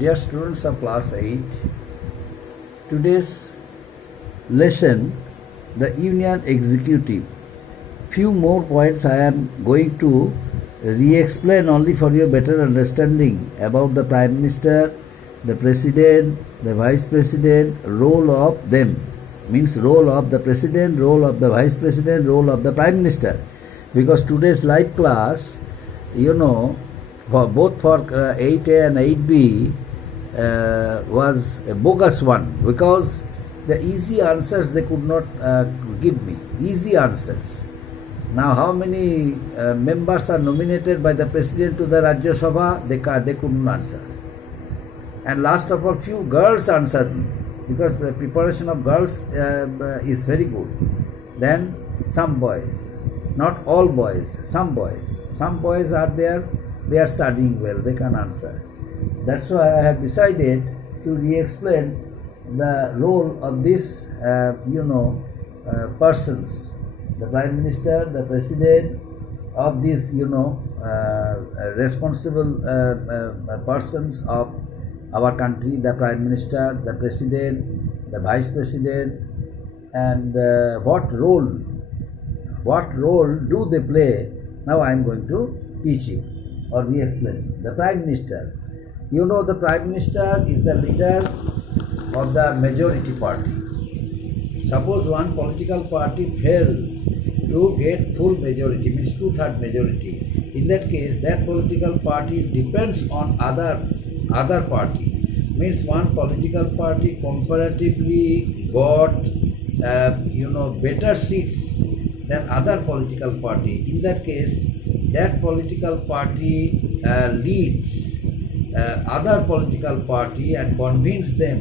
Dear students of class 8, today's lesson, the Union Executive. Few more points I am going to re-explain only for your better understanding about the Prime Minister, the President, the Vice President, role of them. Means role of the President, role of the Vice President, role of the Prime Minister. Because today's live class, for both for 8A and 8B was a bogus one, because the easy answers they could not give me. Easy answers. Now how many members are nominated by the President to the Rajya Sabha? They couldn't answer. And last of all, few girls answered me, because the preparation of girls is very good. Then some boys, not all boys, some boys. Some boys are there, they are studying well, they can answer. That's why I have decided to re-explain the role of these, persons, the Prime Minister, the President, of these, responsible persons of our country, the Prime Minister, the President, the Vice President, and what role do they play. Now I am going to teach you or re-explain. The Prime Minister. The Prime Minister is the leader of the majority party. Suppose one political party failed to get full majority, means 2/3 majority. In that case, that political party depends on other party. Means one political party comparatively got better seats than other political party. In that case, that political party leads other political party and convince them.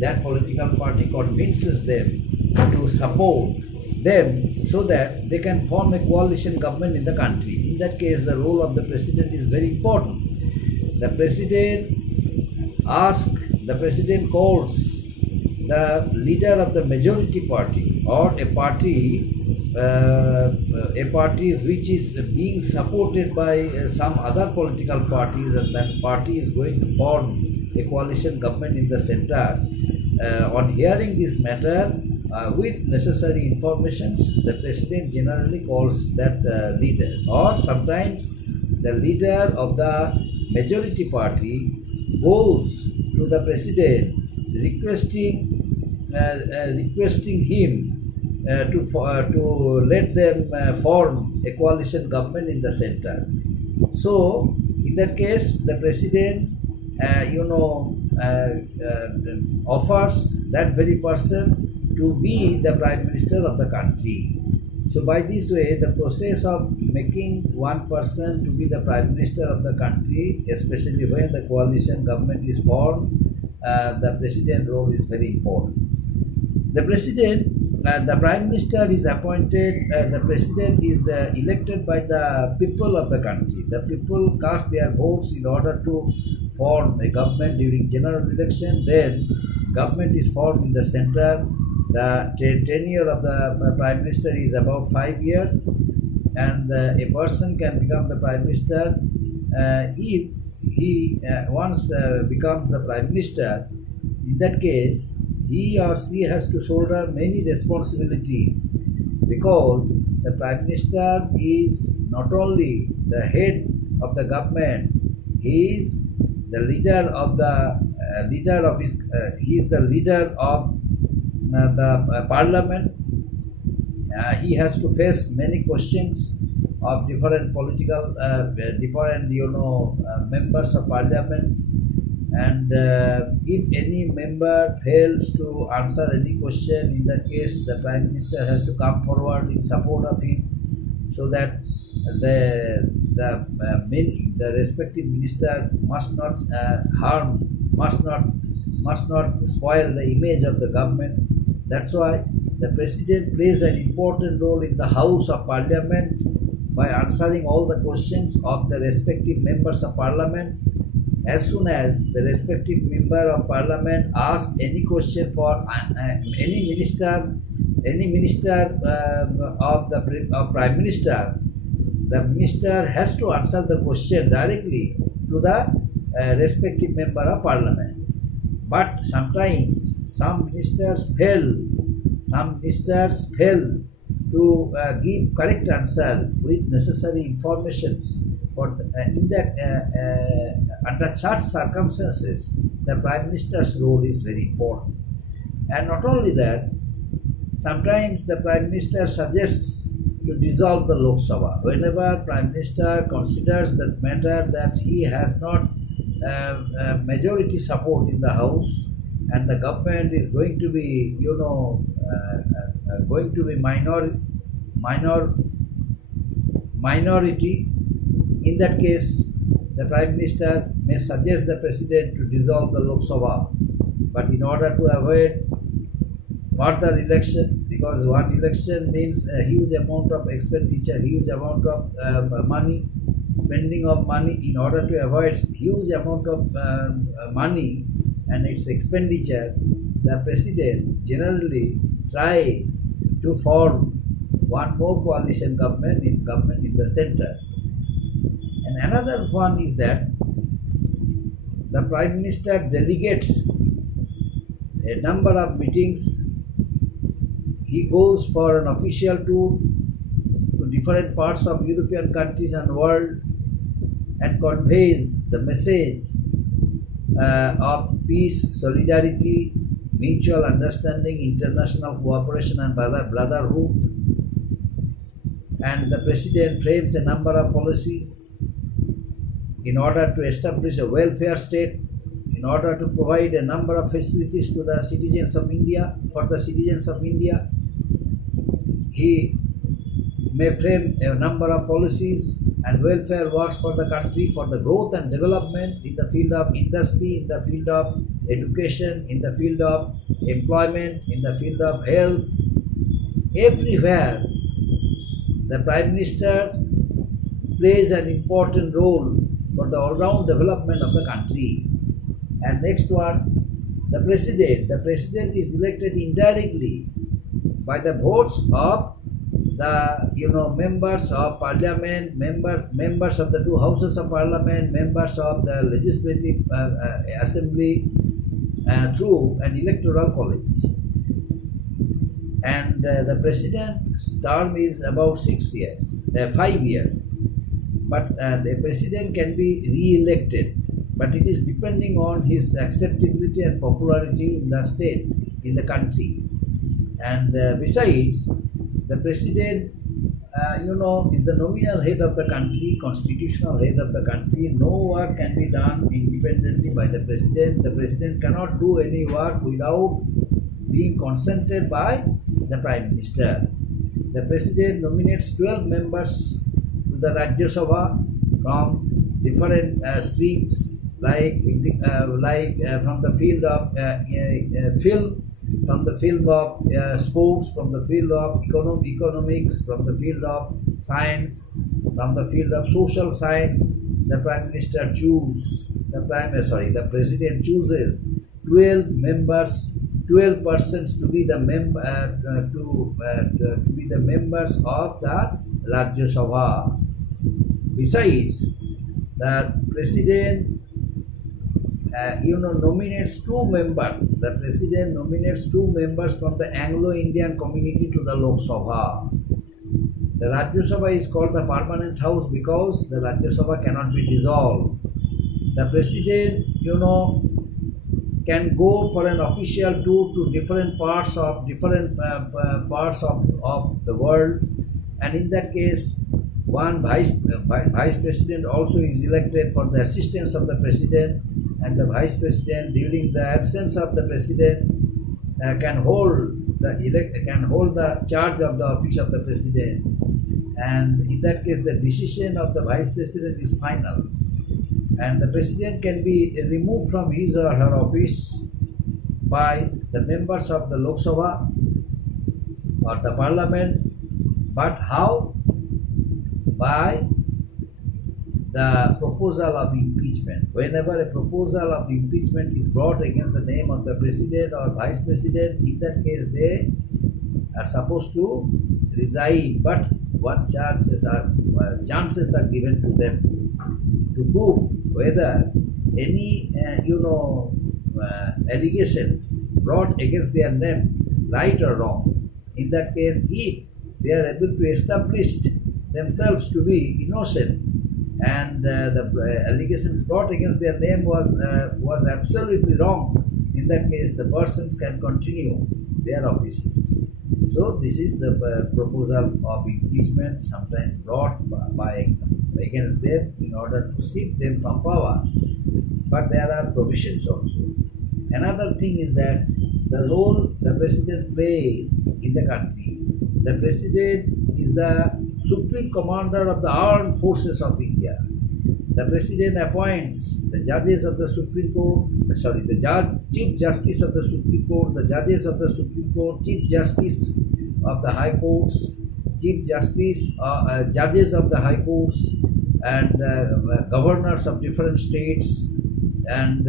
That political party convinces them to support them so that they can form a coalition government in the country. In that case, the role of the President is very important. The President calls the leader of the majority party or a party which is being supported by some other political parties, and that party is going to form a coalition government in the center. On hearing this matter with necessary informations, the President generally calls that leader, or sometimes the leader of the majority party goes to the President requesting him to let them form a coalition government in the center. So, in that case, the President, offers that very person to be the Prime Minister of the country. So, by this way, the process of making one person to be the Prime Minister of the country, especially when the coalition government is formed, the President role is very important. The Prime Minister is appointed, the President is elected by the people of the country. The people cast their votes in order to form a government during general election. Then government is formed in the center. The tenure of the Prime Minister is about 5 years, and a person can become the Prime Minister if he once becomes the Prime Minister. In that case, he or she has to shoulder many responsibilities, because the Prime Minister is not only the head of the government, he is the leader of the parliament. He has to face many questions of different political, members of parliament. And if any member fails to answer any question, in that case, the Prime Minister has to come forward in support of him, so that the respective minister must not spoil the image of the government. That's why the President plays an important role in the House of Parliament by answering all the questions of the respective members of Parliament. As soon as the respective member of Parliament asks any question for any minister of Prime Minister, the minister has to answer the question directly to the respective member of parliament. But sometimes some ministers fail. Some ministers fail to give correct answer with necessary informations. But in that, under such circumstances, the Prime Minister's role is very important. And not only that, sometimes the Prime Minister suggests to dissolve the Lok Sabha. Whenever Prime Minister considers that matter that he has not majority support in the House and the government is going to be, going to be minority, in that case, the Prime Minister may suggest the President to dissolve the Lok Sabha. But in order to avoid further election, because one election means a huge amount of expenditure, huge amount of money, spending of money. In order to avoid huge amount of money and its expenditure, the President generally tries to form one more coalition government in the center. And another one is that the Prime Minister delegates a number of meetings. He goes for an official tour to different parts of European countries and world and conveys the message of peace, solidarity, mutual understanding, international cooperation and brotherhood. And the President frames a number of policies in order to establish a welfare state, in order to provide a number of facilities to the citizens of India, for the citizens of India. He may frame a number of policies and welfare works for the country, for the growth and development in the field of industry, in the field of education, in the field of employment, in the field of health. Everywhere, the Prime Minister plays an important role for the all-round development of the country. And next one, the President. The President is elected indirectly by the votes of the members of Parliament, members of the two houses of Parliament, members of the Legislative Assembly through an electoral college. And the President's term is about 5 years. But the President can be re-elected, but it is depending on his acceptability and popularity in the state, in the country. And besides, the President, is the nominal head of the country, constitutional head of the country. No work can be done independently by the President. The President cannot do any work without being consented by the Prime Minister. The President nominates 12 members to the Rajya Sabha from different streams, like from the field of film, from the field of sports, from the field of economics, from the field of science, from the field of social science. The President chooses 12 members, 12 persons to be the members of the Rajya Sabha. Besides, the President nominates 2 members. The President nominates 2 members from the Anglo-Indian community to the Lok Sabha. The Rajya Sabha is called the permanent house because the Rajya Sabha cannot be dissolved. The President, can go for an official tour to different parts of the world, and in that case, one vice president also is elected for the assistance of the President, and the Vice President, during the absence of the President, can hold the charge of the office of the President, and in that case, the decision of the Vice President is final. And the President can be removed from his or her office by the members of the Lok Sabha or the Parliament. But how? By the proposal of impeachment. Whenever a proposal of impeachment is brought against the name of the President or Vice President, in that case they are supposed to resign. But what chances are given to them to prove whether any allegations brought against their name, right or wrong. In that case, if they are able to establish themselves to be innocent, and the allegations brought against their name was absolutely wrong, in that case, the persons can continue their offices. So this is the proposal of impeachment, sometimes brought by against them in order to shift them from power. But there are provisions also. Another thing is that the role the president plays in the country. The president is the supreme commander of the armed forces of India. The president appoints the judges of the Supreme Court, Chief Justice of the Supreme Court, the judges of the Supreme Court, Chief Justice of the High Courts, Chief Justice, judges of the High Courts, and governors of different states, and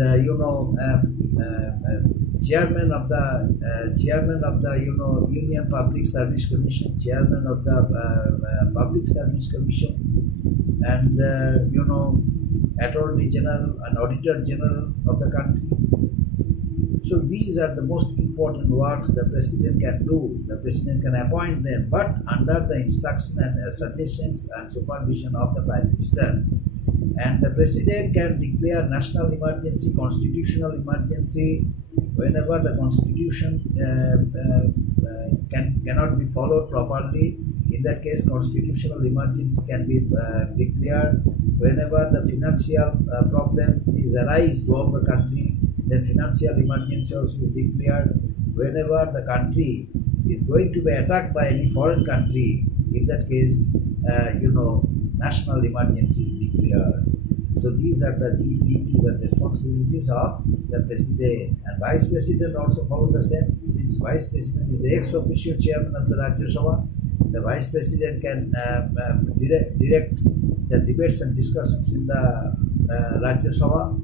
chairman of the Union Public Service Commission, chairman of the Public Service Commission, and Attorney General and Auditor General of the country. So these are the most important works the president can do. The president can appoint them, but under the instruction and suggestions and supervision of the Prime Minister. And the president can declare national emergency, constitutional emergency, whenever the constitution cannot be followed properly. In that case, constitutional emergency can be declared. Whenever the financial problem is arise throughout the country, then financial emergency also is declared. Whenever the country is going to be attacked by any foreign country, in that case, national emergency is declared. So these are the duties and responsibilities of the president, and vice president also follow the same. Since vice president is the ex officio chairman of the Rajya Sabha, the vice president can direct the debates and discussions in the Rajya Sabha,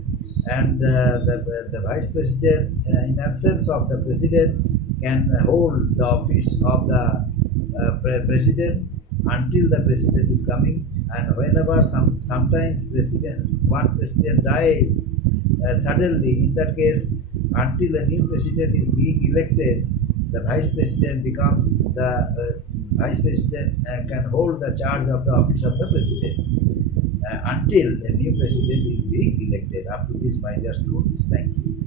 and the vice president, in absence of the president, can hold the office of the president until the president is coming. And whenever sometimes one president dies suddenly, in that case, until a new president is being elected, the vice president becomes the vice president can hold the charge of the office of the president until a new president is being elected. Up to this, my dear students, thank you.